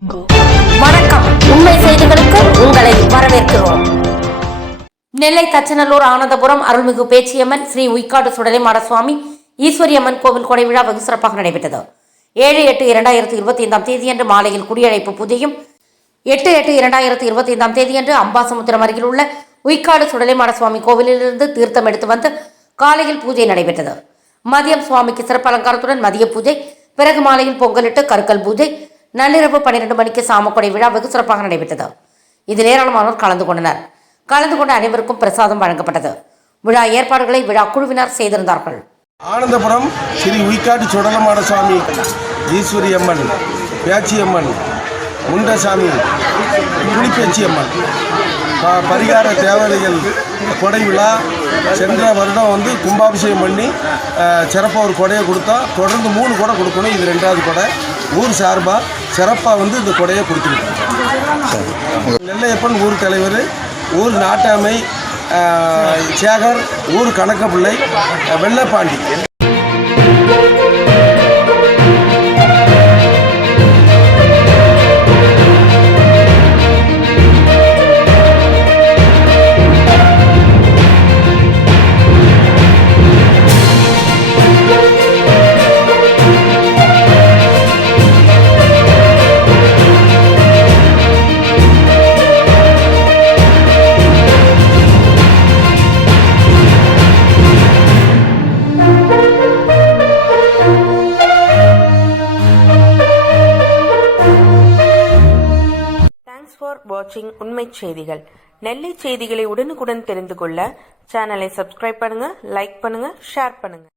வணக்கம். உண்மை செய்திகளுக்கு உங்களை வரவேற்கிறோம். நெல்லை தச்சநல்லூர் ஆனந்தபுரம் அருள்மிகு பேச்சியம்மன் ஸ்ரீ உய்க்காடு சுடலைமாட சுவாமி ஈஸ்வரியம்மன் கோவில் கொடை விழா வெகு சிறப்பாக நடைபெற்றது. 7/8/2025 தேதியன்று மாலையில் குடியழைப்பு பூஜையும் 8/8/2025 தேதியன்று அம்பாசமுத்திரம் அருகில் உள்ள உய்க்காடு சுடலைமாட சுவாமி கோவிலிலிருந்து தீர்த்தம் எடுத்து வந்து காலையில் பூஜை நடைபெற்றது. மதியம் சுவாமிக்கு சிறப்பு அலங்காரத்துடன் மதிய பூஜை, பிறகு மாலையில் பொங்கலிட்டு கருக்கல் பூஜை, நள்ளிரவு 12 மணிக்கு சாமக்கொடை விழா வெகு சிறப்பாக நடைபெற்றது. இதில் ஏராளமானோர் கலந்து கொண்டனர். கலந்து கொண்ட அனைவருக்கும் பிரசாதம் வழங்கப்பட்டது. விழா ஏற்பாடுகளை விழா குழுவினர் செய்திருந்தார்கள். ஆனந்தபுரம் ஸ்ரீ உய்க்காடு சுடலைமாட சுவாமி ஈஸ்வரியம்மன் பேச்சியம்மன் முண்டசாமி புலிப்பேச்சியம்மன் பரிகார தேவதைகள் கொடை விழா சென்ற வருடம் கும்பாபிஷேகம் பண்ணி சிறப்பாக ஒரு கொடையை கொடுத்தோம். தொடர்ந்து 3 கொடை கொடுக்கணும். இது 2வது கொடை. ஊர் சார்பாக சிறப்பாக இந்த கொடையை கொடுத்துருக்கோம். நெல்லையப்பன் ஊர் தலைவர், ஊர் நாட்டாமை சேகர், ஊர் கணக்கப்பிள்ளை, வெள்ளப்பாண்டி. ஃபார் வாட்சிங் உண்மை செய்திகள். நெல்லை செய்திகளை உடனுக்குடன் தெரிந்து கொள்ள சேனலை சப்ஸ்கிரைப் பண்ணுங்க, லைக் பண்ணுங்க, ஷேர் பண்ணுங்க.